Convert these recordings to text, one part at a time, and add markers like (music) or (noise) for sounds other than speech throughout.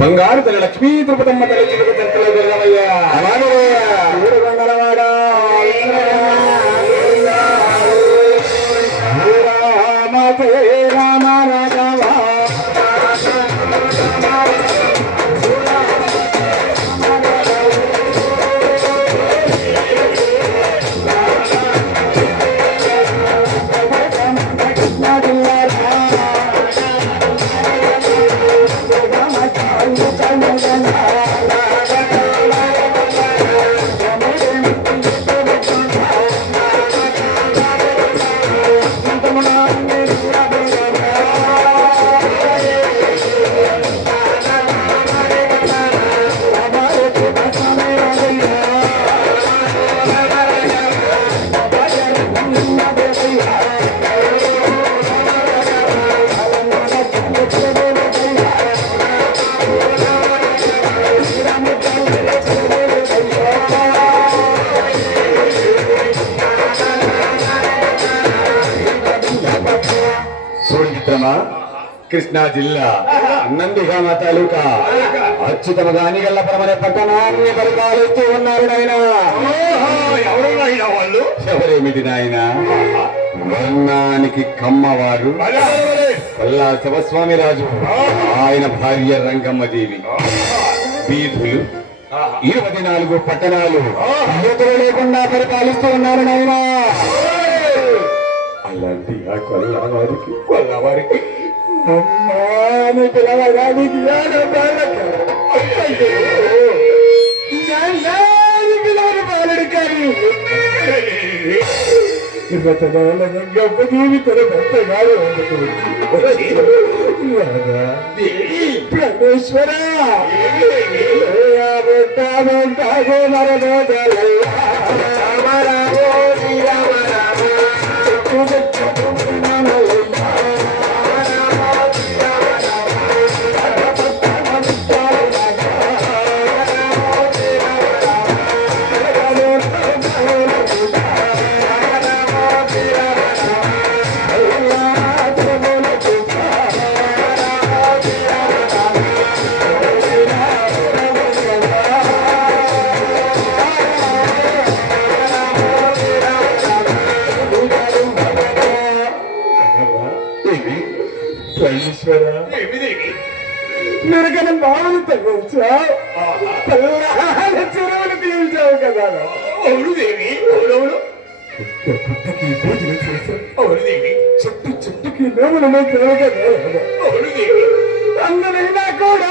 బంగారు తల్లి లక్ష్మీ తిరుపతమ్మ తల్లి చిరుకు చెంతలో జరగవయ్యా కృష్ణా జిల్లా నందిగామ తాలూకా. అచ్యుతమ గానిగల్ల పరమనే పట్టణాన్ని పరిపాలిస్తూ ఉన్నారు నాయన. వాళ్ళు? ఎవరేమిటి నాయన? వర్ణానికి కమ్మవారు. పల్లా శివస్వామి రాజు. ఆయన భార్య రంగమ్మ దేవి. వీధులు ఇరవై నాలుగు పట్టణాలు. యువతులు లేకుండా పరిపాలిస్తూ ఉన్నారు నాయన. అలాంటి ఆ కొల్లవారికి కొల్లవారికి ನಾನು ಕೆಲವರಾಗಿದ್ದಾಗ ಇವತ್ತೆಲ್ಲ ನಂಗೆ ಉಪಜೀವಿತರ ಭಕ್ತಗಾರು ಪರಮೇಶ್ವರ ಮರಬೋದಲ್ಲ పరమేశ్వర మెరుగని బావులు తగ్గించా పల్లాల చెరువులు తీల్చావు కదా. అవును దేవి అవునవును. పుట్టకి పూజలు చేశావు. అవును దేవి. చెట్టు చెట్టుకి అవును దేవి. అందరైనా కూడా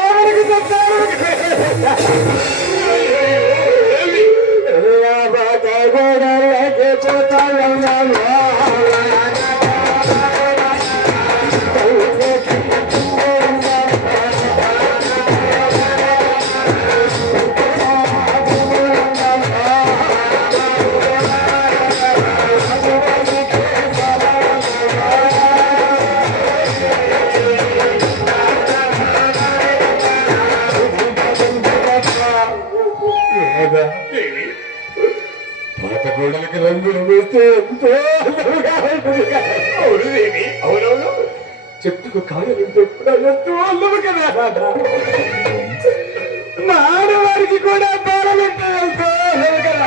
చెట్టుకు కాయలుంటే అందము కదా మా ఆడవారికి కూడా బాలలుంటే కదా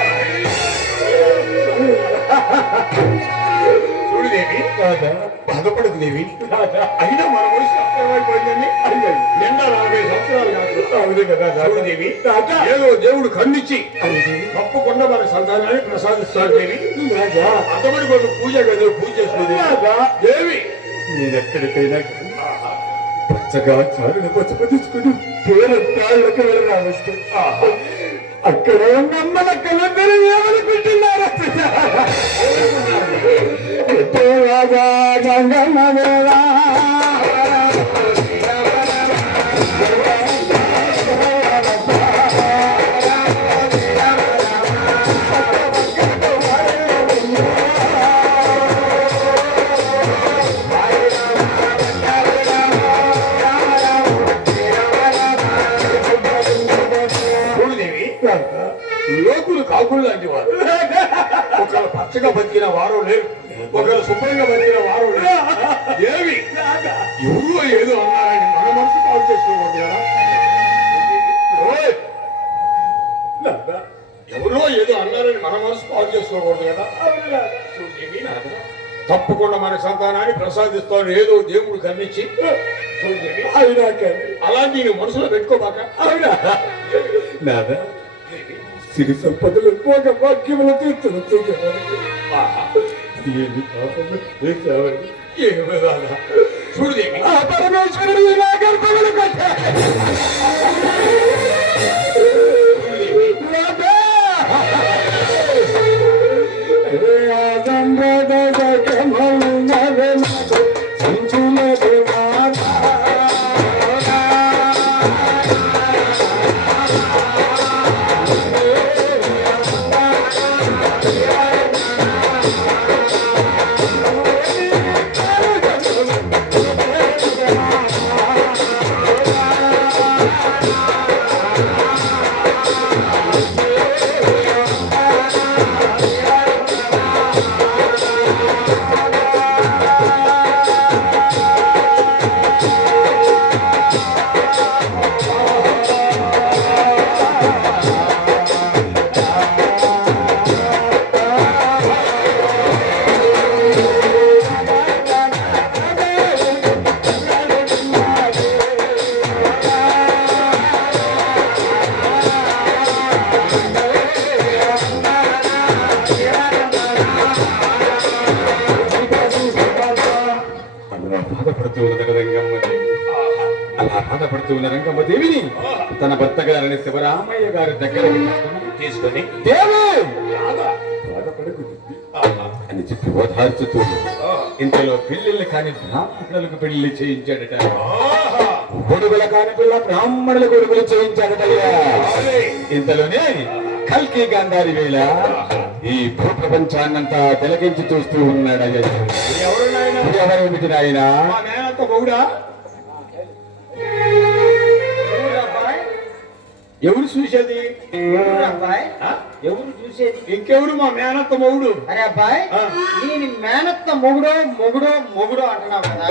చూడు దేవి కాదా? బాధపడదు దేవి కాదా? అయినా మన వయసు అర్థమైపోయిందని నిండా నలభై సంవత్సరాలు కాదు అవును కదా చూడు దేవి కాదా? ఏదో దేవుడు కన్నిచ్చి అవును. తప్పకుండా మన సంతానాన్ని ప్రసాదిస్తాడు దేవి కాదా? అంతమంది కొంచెం పూజ గది పూజ చేసుకుంది కాదా? దేవి నేనెక్కడికైనా కానీ పచ్చగా చారుని పసుపు తీసుకుని పేరంతాళ్ళకి వెళ్ళరావచ్చు అక్కడ ఉన్న అమ్మల కలందరూ ఏమనుకుంటున్నారా (laughs) రాజా గంగమ్మ. బతికిన వారు లేరు. ఒకరు శుభ్రంగా బతికిన వారు ఏమి? ఎవరు ఏదో అన్నారని మన మనసు కాల్ చేసుకోకూడదా ఎవరో ఏదో అన్నారని మన మనసు పాలు చేసుకోకూడదు కదా. తప్పకుండా మన సంతానాన్ని ప్రసాదిస్తాను. ఏదో దేవుడు గమనించి అలాంటి మనసులో పెట్టుకోబాక. చేయడానికి ఏమి పాపము చేశావని ఏమి రాదా చూడదేవి ఆ పరమేశ్వరుడు గారిని శివరామయ్య గారి దగ్గర తీసుకొని దేవి. అని చెప్పి ఓదార్చుతూ. ఇంతలో పెళ్ళిళ్ళు కాని బ్రాహ్మణులకు పెళ్ళి చేయించాడట. కొడుకుల కాని పిల్ల బ్రాహ్మణుల కొడుకులు చేయించాడటయ్యా. ఇంతలోనే కల్కి గాంధారి వేళ ఈ భూప్రపంచాన్నంతా తిలకించి చూస్తూ ఉన్నాడయ్యా ఎవరు నాయనా? ఎవరేమిటి నాయనా? ఎవరు చూసేది? ఎవరు అబ్బాయి? ఎవరు చూసేది? ఇంకెవరు మా మేనత్త మొగుడు? అరే అబ్బాయి. నేను మేనత్త మొగుడో మొగుడో మొగుడో అంటున్నావు కదా?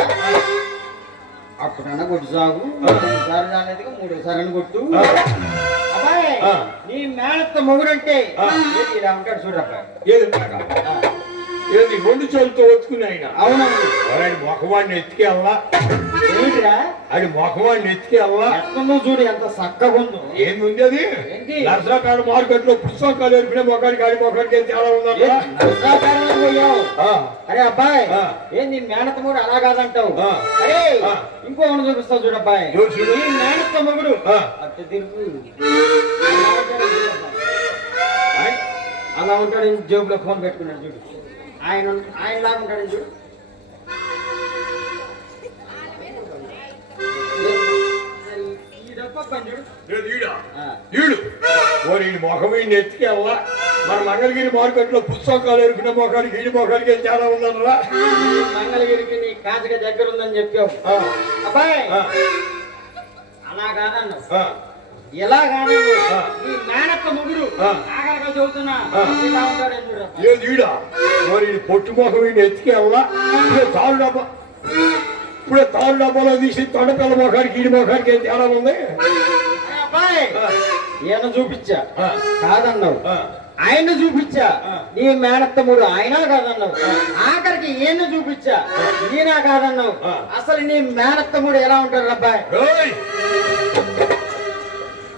అప్పుడన్నా కొట్టు సాగు రెండుసార్లు రాలేదుగా మూడోసారి కొట్టు. అబ్బాయి. నీ మేనత్త మొగుడంటే ఇలా ఉంటాడు చూడు అబ్బాయి. ఏది. ఏది రెండు చేతులతో వచ్చుకుని ఆయన? అవునవును ఎవరైనా మొఖవాడిని ఎత్తికి ఏమిటిరా అది మొఖవాడిని ఎత్తికి ఎట్టుందో చూడు ఎంత చక్కగా ఉందో. ఏంది ఉంది అది? నర్సరాపేట మార్కెట్లో పుస్తకాలు ఎరిపిన మొఖానికి ఏం తేడా ఏ, ఉందా పోయావు. అరే అబ్బాయి ఆ. ఏం నీ మేనత్త మొగుడు అలా కాదంటావు. అరే. ఇంకో ఒకటి చూపిస్తావు చూడు అబ్బాయి? నీ మేనత్త మొగుడు. ఆ. అట్టు తిరుగు. అలా ఉంటాడు ఈ జేబులో ఫోన్ పెట్టుకున్నాడు చూడు. ఆయన ఆయన లాగా ఉంటాడు చూడు ఈ డబ్బా పని చూడు ఏది ఈడా? ఆ. ఈడు ఓరి ఈ మొఖం ఈ ఎత్తికి అల్లా మన మంగళగిరి మార్కెట్లో పుస్తకాలు ఎరిపిన మొఖానికి ఈ మొఖానికి ఏం తేడా ఉందన్నరా మంగళగిరికి నీ కాజక దగ్గర ఉందని చెప్పావు. అబ్బాయి. అలా కాదన్నావు ఆ. ఎలా కాదన్నావు ఆ. ఈ. ఇలా ఈడా మరి పొట్టు ఇప్పుడే తారు డబ్బా ఇప్పుడే తారు డబ్బాలో తీసి తొండపిల్ల మొఖానికి ఈ మొఖానికి ఏం తేడా ఉంది అబ్బాయి. ఈయన చూపించా. కాదన్నావు. ఆయన చూపించా. నీ మేనత్తముడు ఆయన కాదన్నావు ఆఖరికి ఈయన చూపించా ఈయన కాదన్నావు. అసలు నీ మేనత్తముడు ఎలా ఉంటాడు అబ్బాయి!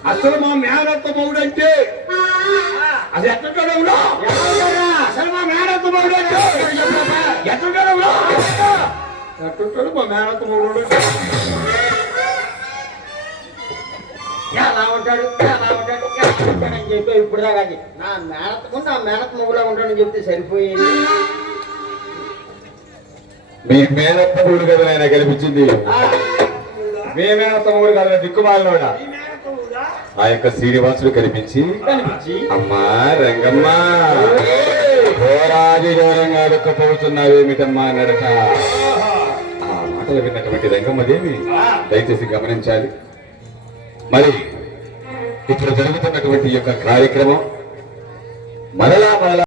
అసలు మా మేనత్త మౌడు అంటే అది ఎక్కడ? అసలు మా మేనత్త మౌడు అంటే ఎక్కడ మా మేనత్త మౌడు ఎలా ఉంటాడు? ఎలా ఉంటాడు? ఎలా ఉంటాడని చెప్పి ఇప్పుడు దాకా. నా మేనత్తము నా మేనత్త మొగులా ఉంటాడని చెప్తే సరిపోయేది. మీ మేనత్త ఊరు కదా ఆయన కనిపించింది మీ మేనత్త ఊరు కదా దిక్కుమాలనోడా? ఆ యొక్క శ్రీనివాసుడు కనిపించి అమ్మా రంగమ్మ పోరాజు ఘోరంగా అన్నాడట ఆ మాటలు విన్నటువంటి రంగమ్మ దేవి దయచేసి గమనించాలి. మరి ఇప్పుడు జరుగుతున్నటువంటి యొక్క కార్యక్రమం మరలా మరలా